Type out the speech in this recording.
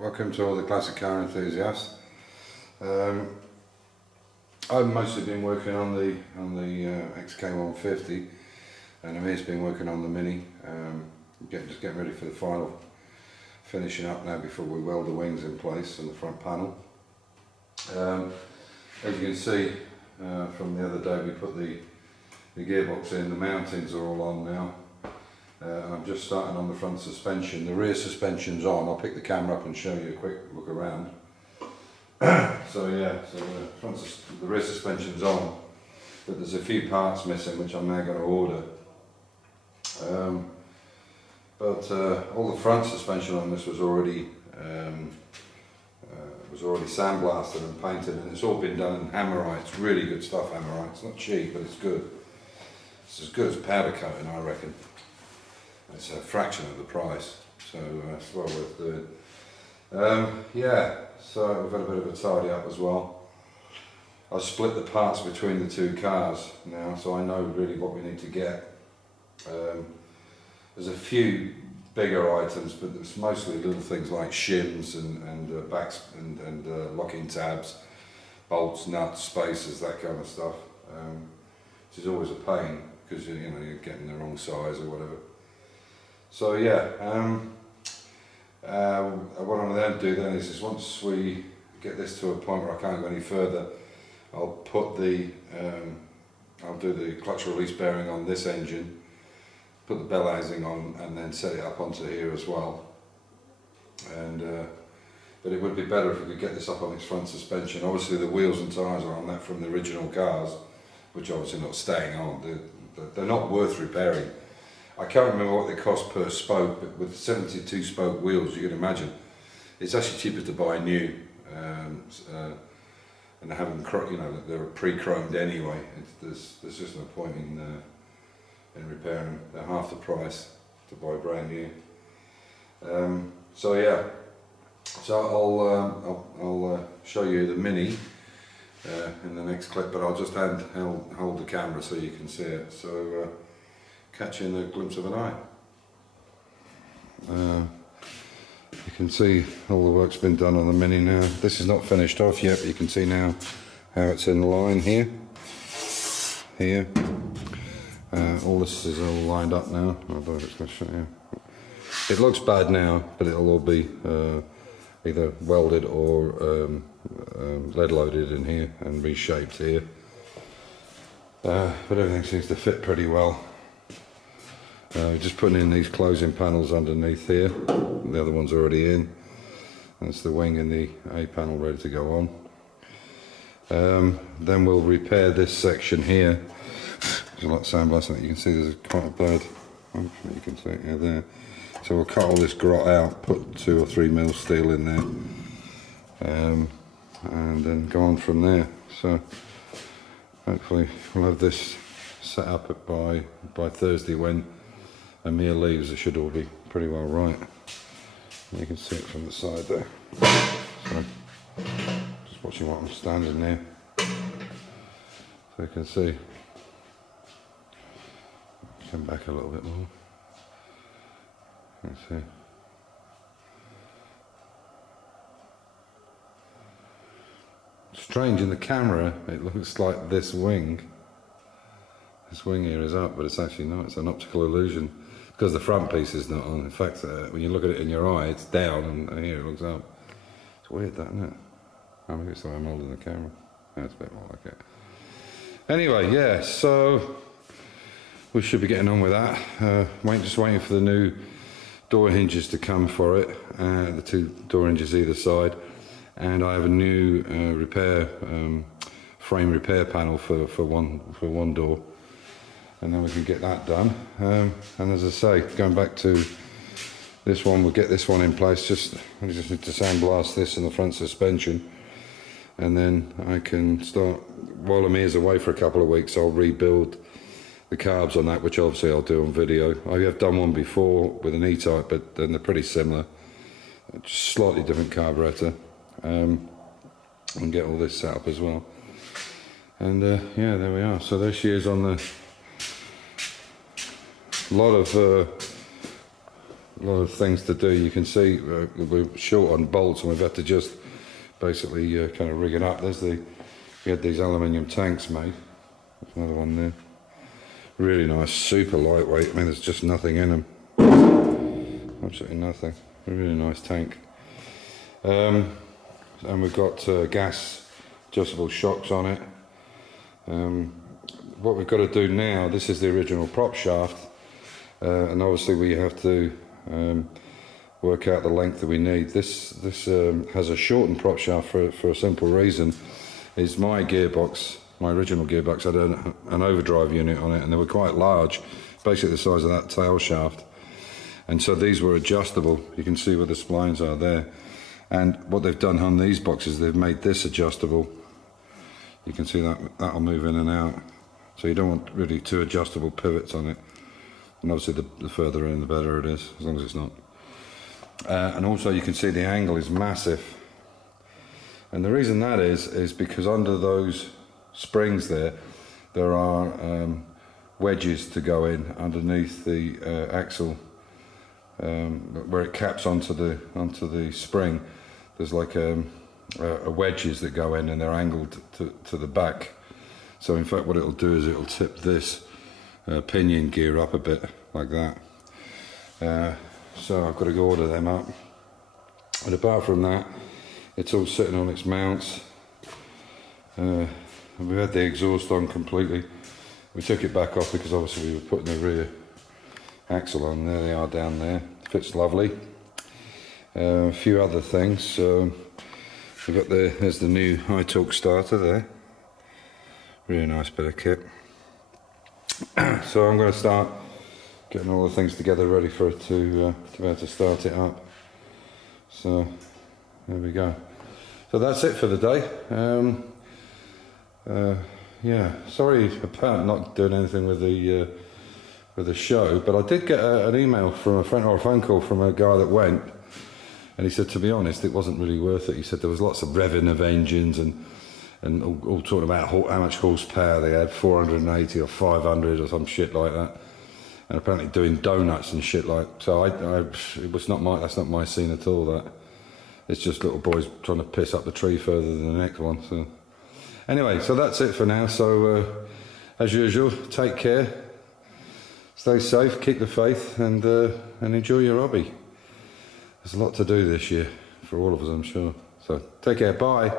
Welcome to all the classic car enthusiasts. I've mostly been working on the XK150, and Amir's been working on the Mini. Just getting ready for the final finishing up now before we weld the wings in place on the front panel. As you can see from the other day, we put the gearbox in. The mountings are all on now. I'm just starting on the front suspension. The rear suspension's on. I'll pick the camera up and show you a quick look around. So the rear suspension's on, but there's a few parts missing which I'm now going to order. All the front suspension on this was already sandblasted and painted, and it's all been done in Hammerite. It's really good stuff, Hammerite. It's not cheap, but it's good. It's as good as powder coating, I reckon. It's a fraction of the price, so it's well worth doing. Yeah, so we've had a bit of a tidy up as well. I've split the parts between the two cars now, so I know really what we need to get. There's a few bigger items, but there's mostly little things like shims and backs and locking tabs, bolts, nuts, spacers, that kind of stuff. Which is always a pain because you're getting the wrong size or whatever. So yeah, what I'm going to do then is once we get this to a point where I can't go any further, I'll put I'll do the clutch release bearing on this engine, put the bell housing on, and then set it up onto here as well. But it would be better if we could get this up on its front suspension. Obviously the wheels and tyres are on that from the original cars, which are obviously not staying on. They're not worth repairing. I can't remember what they cost per spoke, but with 72 spoke wheels, you can imagine it's actually cheaper to buy new, and they haven't, they're pre-chromed anyway. There's just no point in repairing them. They're half the price to buy brand new. So yeah, so I'll show you the Mini in the next clip, but I'll just hold the camera so you can see it. So. Catch you in the glimpse of an eye. You can see all the work's been done on the Mini now. This is not finished off yet, but you can see now how it's in line here. All this is all lined up now. I don't know if it's going to show you. It looks bad now, but it'll all be either welded or lead loaded in here and reshaped here. But everything seems to fit pretty well. Just putting in these closing panels underneath here. The other one's already in. That's the wing and the A panel ready to go on. Then we'll repair this section here. There's a lot of sandblasting. You can see there's quite a bad. You can see it there. So we'll cut all this grot out, put 2 or 3 mil steel in there, and then go on from there. So hopefully we'll have this set up by Thursday when Amir leaves. It should all be pretty well right. You can see it from the side there. So, just watching what I'm standing there, so you can see. Come back a little bit more. You can see. Strange in the camera, it looks like this wing here is up, but it's actually not. It's an optical illusion because the front piece is not on. In fact, when you look at it in your eye, it's down, and here it looks up. It's weird, that, isn't it? Oh, maybe it's the way I'm holding the camera. That's a bit more like it. Anyway, yeah, so we should be getting on with that. Just waiting for the new door hinges to come for it, the 2 door hinges either side, and I have a new frame repair panel for one door. And then we can get that done. And as I say, going back to this one, we'll get this one in place. We just need to sandblast this and the front suspension, and then I can start. While Amir's away for a couple of weeks, I'll rebuild the carbs on that, which obviously I'll do on video. I have done one before with an E-type, but then they're pretty similar. Just slightly different carburetor. And get all this set up as well. And yeah, there we are. So there she is on the. lot of things to do. You can see we're short on bolts and we've had to just basically kind of rig it up. We had these aluminium tanks made. There's another one there. Really nice, super lightweight. I mean, there's just nothing in them. Absolutely nothing. A really nice tank. And we've got gas adjustable shocks on it. What we've got to do now, this is the original prop shaft, and obviously we have to work out the length that we need. This has a shortened prop shaft for a simple reason. Is my gearbox, my original gearbox, had an overdrive unit on it, and they were quite large, basically the size of that tail shaft. And so these were adjustable. You can see where the splines are there. And what they've done on these boxes, they've made this adjustable. You can see that'll move in and out. So you don't want really two adjustable pivots on it. And obviously the further in the better it is, as long as it's not. And also you can see the angle is massive. And the reason that is because under those springs there are wedges to go in underneath the axle, where it caps onto the spring. There's like wedges that go in and they're angled to the back. So in fact what it'll do is it'll tip this pinion gear up a bit like that. So I've got to go order them up. And apart from that, it's all sitting on its mounts. We've had the exhaust on completely. We took it back off because obviously we were putting the rear axle on. There they are down there. Fits lovely. A few other things. We've got there's the new high torque starter there. Really nice bit of kit. So I'm going to start getting all the things together ready for it to be able to start it up. So there we go. So that's it for the day. Yeah, sorry about not doing anything with the show, but I did get an email from a friend, or a phone call from a guy that went, and he said, to be honest, it wasn't really worth it. He said there was lots of revving of engines and all talking about how much horsepower they had, 480 or 500 or some shit like that, and apparently doing donuts and shit like. So that's not my scene at all. That it's just little boys trying to piss up the tree further than the next one. So anyway, so that's it for now. So as usual, take care, stay safe, keep the faith, and enjoy your hobby. There's a lot to do this year for all of us, I'm sure. So take care, bye.